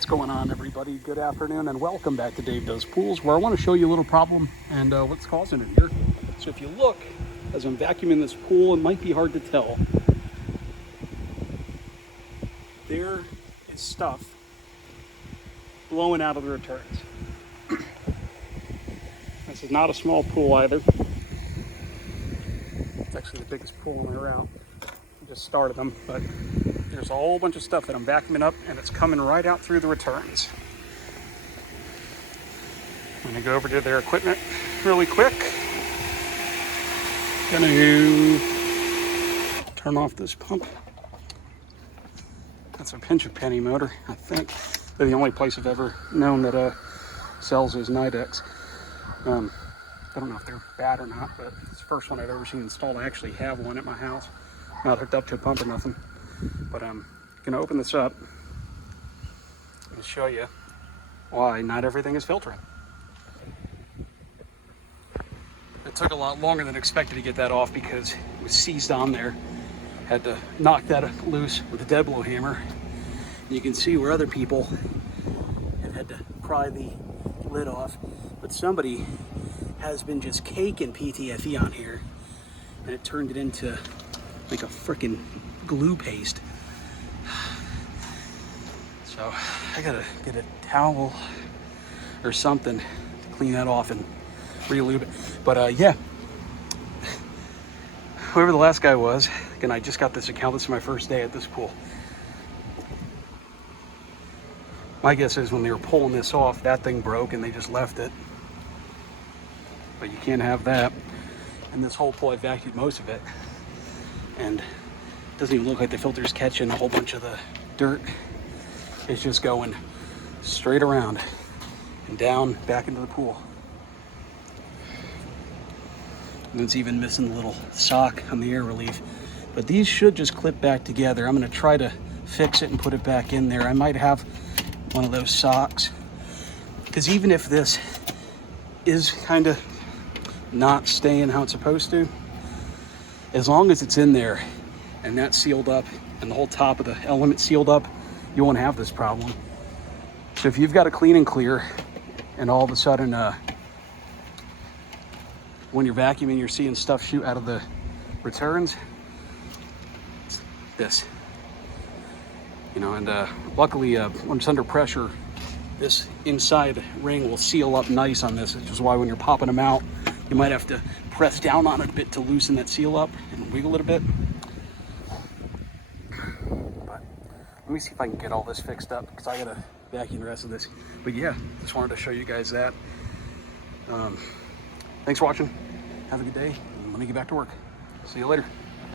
What's going on, everybody? Good afternoon and welcome back to Dave Does Pools, where I want to show you a little problem and what's causing it here. So if you look, as I'm vacuuming this pool, it might be hard to tell. There is stuff blowing out of the returns. This is not a small pool either. It's actually the biggest pool on my route. I just started them, but there's a whole bunch of stuff that I'm vacuuming up and it's coming right out through the returns. I'm gonna go over to their equipment really quick. Gonna turn off this pump. That's a Pinch a Penny motor, I think. They're the only place I've ever known that sells those Nidex. I don't know if they're bad or not, but it's the first one I've ever seen installed. I actually have one at my house. Not hooked up to a pump or nothing. But I'm gonna open this up and show you why not everything is filtering. It took a lot longer than expected to get that off because it was seized on there. Had to knock that loose with a dead blow hammer. And you can see where other people have had to pry the lid off, but somebody has been just caking PTFE on here and it turned it into like a freaking glue paste. So I gotta get a towel or something to clean that off and re-lube it. But yeah, whoever the last guy was, again, I just got this account. This is my first day at this pool. My guess is when they were pulling this off, that thing broke and they just left it. But you can't have that. And this whole pool, I vacuumed most of it. And it doesn't even look like the filter's catching a whole bunch of the dirt. It's just going straight around and down back into the pool. And it's even missing the little sock on the air relief. But these should just clip back together. I'm gonna try to fix it and put it back in there. I might have one of those socks. Because even if this is kind of not staying how it's supposed to, as long as it's in there and that's sealed up and the whole top of the element sealed up, you won't have this problem. So if you've got a clean and clear and all of a sudden when you're vacuuming you're seeing stuff shoot out of the returns, it's this, you know. And luckily when it's under pressure, this inside ring will seal up nice on this, which is why when you're popping them out you might have to press down on it a bit to loosen that seal up and wiggle it a bit. But let me see if I can get all this fixed up because I gotta vacuum the rest of this. But yeah, just wanted to show you guys that. Thanks for watching. Have a good day. Let me get back to work. See you later.